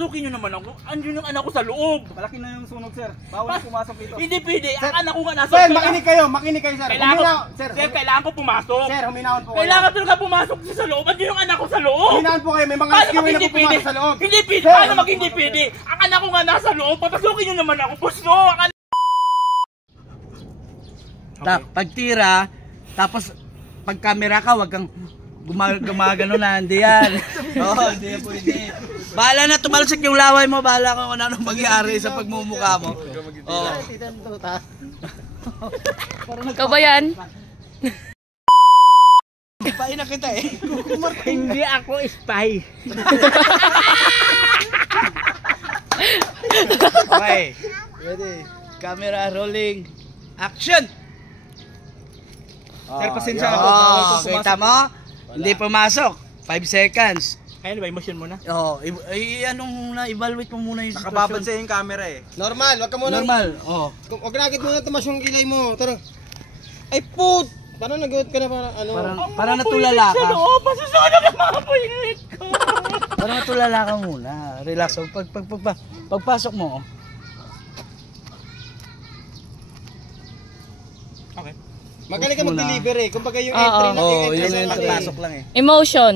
Papasukin nyo naman ako. Andun yung anak ko sa loob. Malaki na yung sunog, sir. Bawal pumasok dito. Hindi pwede. Ang anak ko nga nasa Sir, makinig kayo, sir. Sir, kailangan ko pumasok. Sir, huminahon po kayo. Kailangan talaga pumasok siya sa loob. Andun yung anak ko sa loob. Huminahon po kayo, may mga rescue na po pumasok sa loob. Hindi pwede. Paano mag hindi pwede? Ang anak ko nga nasa loob. Papasukin nyo naman ako. Pusto. Pagtira, tapos pag camera ka, wag kang gumagano na, hindi yan. Oo, hindi yan pwede. Bahala na, tumalsik yung laway mo, bahala ka kung ano mangyari sa pagmumukha mo. Oo. Ikaw ba yan? Spy na kita eh. Hindi ako spy. Okay. Ready. Camera rolling. Action! Sir, pasensya na po. Bawal po pumasok. Kita mo? Hindi pumasok. 5 seconds. Kaya ba, emotion mo na? Oo, anong muna, evaluate mo muna yung Nakababad situation. sa yung camera eh. Normal, wag ka muna. Normal, oo. Wag na agad muna tumas yung kilay mo. Tara. Ay put! Parang nag-out ka na para ano. Parang natulala ka. Oo, pasusunod ang mga puwit ko. Parang natulala ka muna. Relax. Pagpasok mo, Okay. Magaling ka mag-deliver eh. Kumbaga yung Oo. entry na Oo, yung yung entry sa entry. pasok. lang eh. Emotion.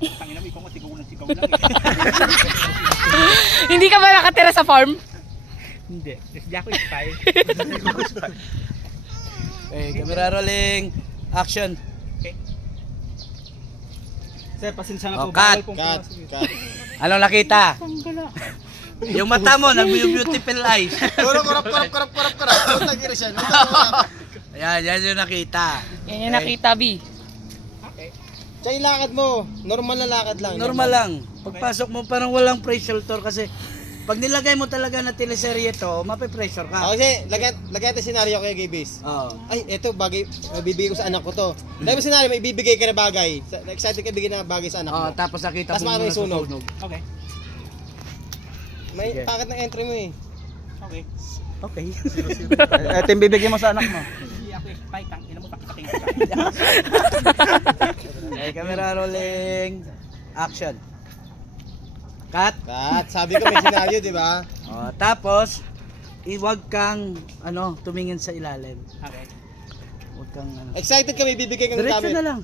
Tangin na, ikaw nga sigaw ng sigaw lang. Hindi ka ba nakatira sa farm? Hindi. Hindi ako spy. okay, camera rolling. Action. Sir, pasensya na Oh, po. cut. Bawal pong Cut, pumasok dito. cut. Anong nakita? Yung mata mo, nag-beautiful eyes. Kurap. Punta kira siya. Yan yung nakita. Yan yung nakita, B. Tsaka yung lakad mo, normal na lakad lang. Normal lang. Pagpasok mo, parang walang pressure to kasi pag nilagay mo talaga na teleserye to, mape-pressure ka. Kasi, lagyan natin senaryo kay Gaybis. Oo. Ay, eto, bagay, bibigay ko sa anak ko to. Dahil mo senaryo, may ibibigay ka na bagay. Excited ka bigay na bagay sa anak mo. Tapos nakita Tapos mo may muna sa sunog. Okay. May pakat ng entry mo eh. Okay. Okay. Ito yung bibigyan mo sa anak mo. Hindi ako spy. Tangin mo, takin ka. Okay, camera rolling. Action. Cut. Cut, sabi ko may senaryo, di ba? Tapos iwag kang tumingin sa ilalim. Okay. Huwag kang Excited ka, may bibigay kang diretso gamit. na lang.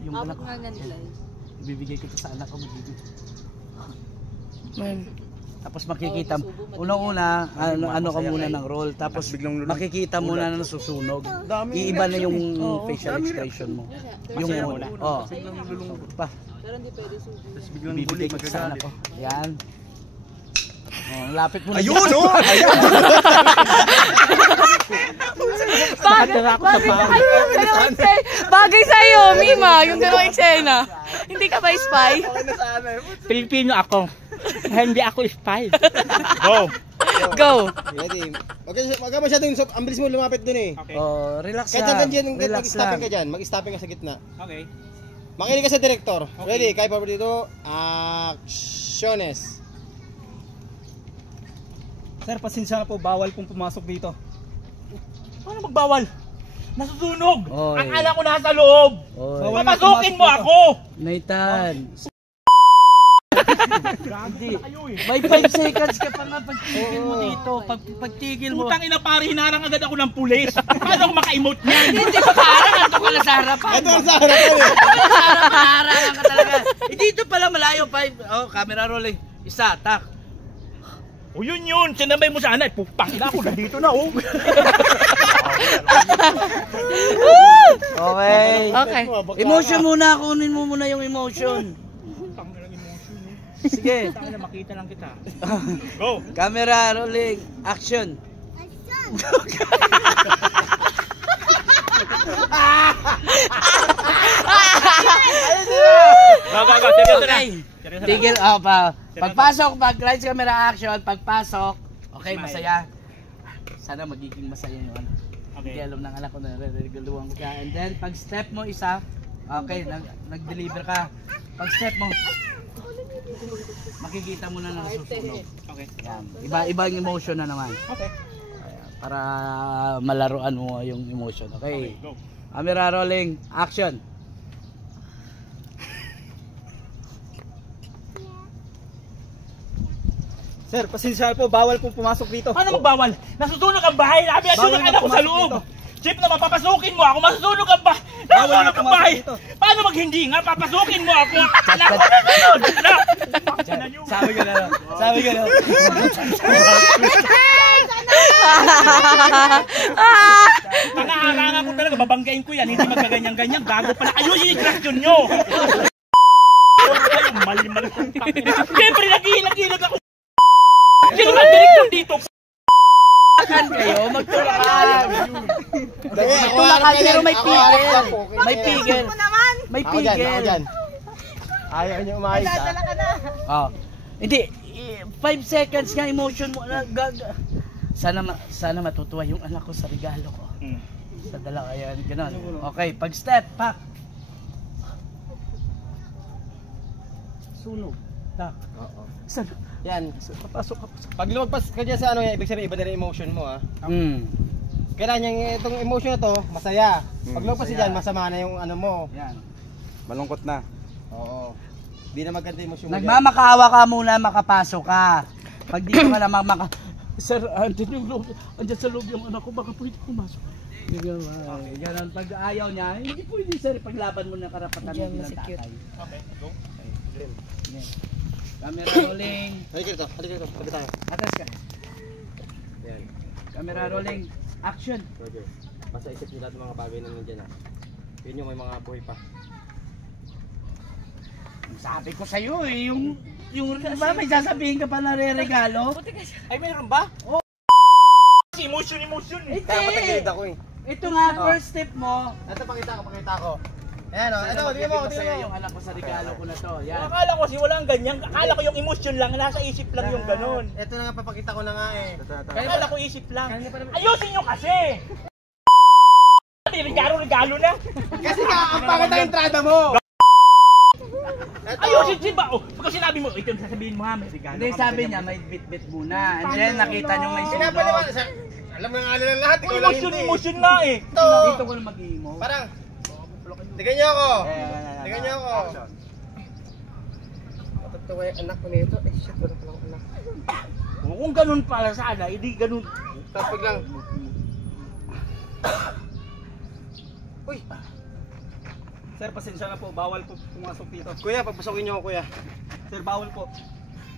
Yung anak ko. Ibibigay ko to sa anak ko, magbibigay. Tapos makikita unang-una ano ka muna ng roll, tapos makikita muna na nasusunog. Iiba na yung facial expression mo. Yung una. Pa. Bibigay ko sa anak ko. Yan. Lapit mo na. Ayun, oh! Ayun! Bagay sa'yo, Mima, yung dalawang eksena. Hindi ka ba spy? Pilipino ako. Hindi ako spy. Go. Go. Ready. Wag ka masyadong, ang bilis mo lumapit dun eh. Okay. Relax Kahit lang. hanggang dyan, Relax mag-stopping ka lang. dyan. Mag-stopping ka sa gitna. Okay. Makinig ka sa director. Okay. Ready? Kaya pa dito. Actiones. Sir, pasensya na po. Bawal pong pumasok dito. Paano magbawal? Nasusunog. Oy. Ang anak ko nasa loob. Oy. Papasukin mo ako. Nathan. Hindi. May 5 seconds ka pa nga pagtigil mo dito. Pagtigil mo. Putang ina pare, hinarang agad ako ng pulis. Paano ako maka-emote niyan? Hindi pa parang ando ka na sa harapan. Ito ang sa harap ko eh. Sa harapan, harangan ka talaga. Dito pala malayo. 5. Camera rolling. Isa, tak. O yun, sinabay mo sana. Putang ina ako, nandito na oh. Okay. Okay. Emotion muna. Kunin mo muna yung emotion. Putang ina ng emotion eh. Sige. Putang ina, makita lang kita. Go. Camera rolling. Action. Go. Seryoso na. Okay. Tigil. Pagpasok, pag-lights camera action, pagpasok. Okay, Smile. masaya. Sana magiging masaya yung ano. Okay. Hindi alam ng anak ko na re-reguluhan ko ka. And then, pag step mo isa, okay, nag-deliver ka. Pag step mo, makikita mo na nasusunog. Okay. Yan. Iba yung emotion na naman. Okay. Para malaruan mo yung emotion. Okay. Go. Camera rolling. Action. Sir, pasensya na po, bawal po pumasok dito. Paano magbawal? Nasusunog ang bahay namin at Bawal yun ang na anak ko sa pumasok loob. dito. Jeep na mapapasukin mo ako, masusunog ang bahay. Bawal na Nasusunog ang pumasok bahay. dito. Paano mag hindi nga? Papasukin mo ako. Anak ko na sunod. Sabi ko na lang. Sabi ko na lang. Pang-aarangan ko talaga, babanggain ko yan. Hindi magkaganyan-ganyan. Gago pala. Ayusin yung traction nyo. Mali-mali. Siyempre, nag-iilag ako. Sino ba direktor dito? Kayo, magtulakan. Magtulakan pero may pigil. May pigil. May Ako dyan, ako pigil. dyan. Ayaw niyo umayos ha. Oh. Hindi, 5 seconds nga emotion mo. Sana matutuwa yung anak ko sa regalo ko. Sa dala kaya ganun. Okay, pag step, pak. Sunog. Tak. Oo. Sana. Yan. Papasok ka. Pag lumagpas ka dyan sa ano yan, ibig sabihin iba na rin emotion mo ha. Kailangan yung itong emotion na to, masaya. Pag lumagpas ka dyan, masama na yung ano mo. Yan. Malungkot na. Oo. Di na maganda yung emosyon mo dyan. Nagmamakaawa ka muna, makapasok ka. Pag dito ka naman Sir, andyan yung loob. Andyan sa loob yung anak ko, baka pwede pumasok. Okay, ganun. Pag ayaw niya, hindi pwede sir, paglaban mo ng karapatan ng bilang tatay. Okay, go. Yan. Camera rolling. Halika rito, tabi tayo. Atas ka. Yan. Camera rolling. Action. Roger. Basta isip nyo lahat ng mga bagay na nandiyan ha. Yun yung may mga buhay pa. Sabi ko sa'yo eh, yung ba, may sasabihin ka pa na re-regalo? Ay, meron ba? Oo. Emotion eh. Kaya patagilid ako eh. Ito nga, first step mo. Ito pakita ko. Ayan o, ito, di mo, Masaya yung anak ko sa regalo ko na to. Yan. Akala ko kasi walang ganyan. Akala ko yung emotion lang, nasa isip lang yung ganun. Ito na nga papakita ko na nga eh. Akala ko isip lang. Ayusin nyo kasi! Regalo na. Kasi nga, ang pangit ang entrada mo! Ayusin si ba? Oh, pagka sinabi mo, ito yung sasabihin mo ha, may regalo. Hindi, sabi niya, may bit-bit muna. And then, nakita niyo may Pinapaliwan, sunog. alam mo nga nila lahat, ikaw lang hindi. Emotion nga eh. Ito, Dito ko na mag-emo. parang, tignan niyo ako. Tignan niyo ako. Matutuwa yung anak ko nito. Ay shit, wala palang anak. Kung ganun pala sana, hindi ganun. Tapos lang. Uy, Sir, pasensya na po, bawal po pumasok dito. kuya, papasukin niyo ako kuya. Sir, bawal po.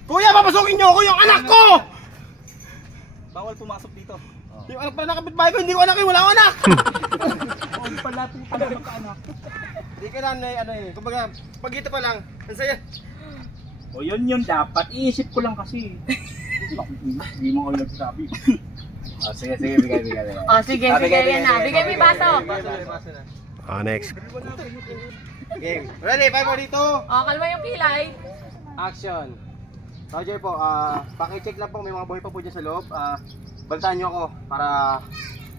Kuya, papasukin niyo ako yung anak ko! Bawal pumasok dito. Yung anak pala nakapitbahay ko, hindi ko anak eh, wala akong anak! Huwag pala po pala magkaanak. Hindi ka na, ano eh, kumbaga, pag ito pa lang, ang saya. O yun dapat. Iisip ko lang kasi. Hindi mo ako nagsasabi. Sige, bigay. Oh, sige, yan na. Bigay mo yung baso. Baso na. Next. Game. Ready, 5 more dito. Oh, kalma yung kilay. Action. Roger po, paki-check lang po, may mga buhay pa po dyan sa loob. Bantaan nyo ako para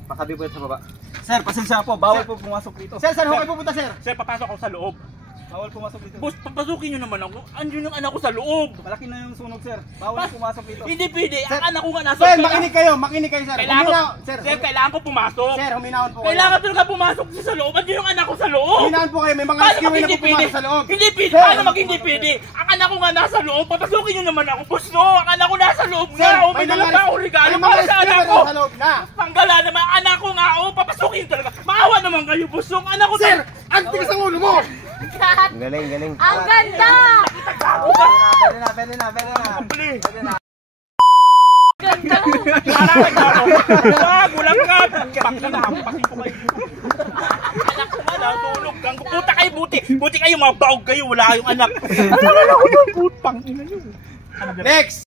masabi po ito sa baba. Sir, pasensya na po, bawal po pumasok dito. Sir, saan ho kayo pupunta, sir? Sir, papasok ako sa loob. Bawal pumasok dito. Boss, papasukin nyo naman ako. Andun yung anak ko sa loob. Malaki na yung sunog, sir. Bawal pumasok dito. Hindi pwede. Ang anak ko nga nasa Sir, makinig kayo, sir. Kailangan ko, Sir, kailangan ko pumasok. sir, huminahon po kayo. Kailangan talaga pumasok siya sa loob. Andun yung anak ko sa loob. Huminahon po kayo, may mga Paano rescue mag na hindi po pwede? pumasok sa loob. Hindi pwede. Sir, Paano mag hindi pwede? Ang anak ko nga nasa loob. Papasukin nyo naman ako. Boss, no. Ang anak ko nasa loob Sir, nga. May dala pa ako regalo para sa anak ko. Sa loob na. Panggala naman. Anak ko nga. Papasukin talaga. Maawa naman kayo, boss. Yung anak ko. Sir, ang tigas ng ulo mo. Galing. Ang ganda! Pwede na. Ganda! Gulang ka. Pagkanahampasin ko kayo. Anak ko nga natulog. Puta kayo, buti kayo, mga baog kayo. Wala kayong anak. Ano ko yung putang ina nyo. Next.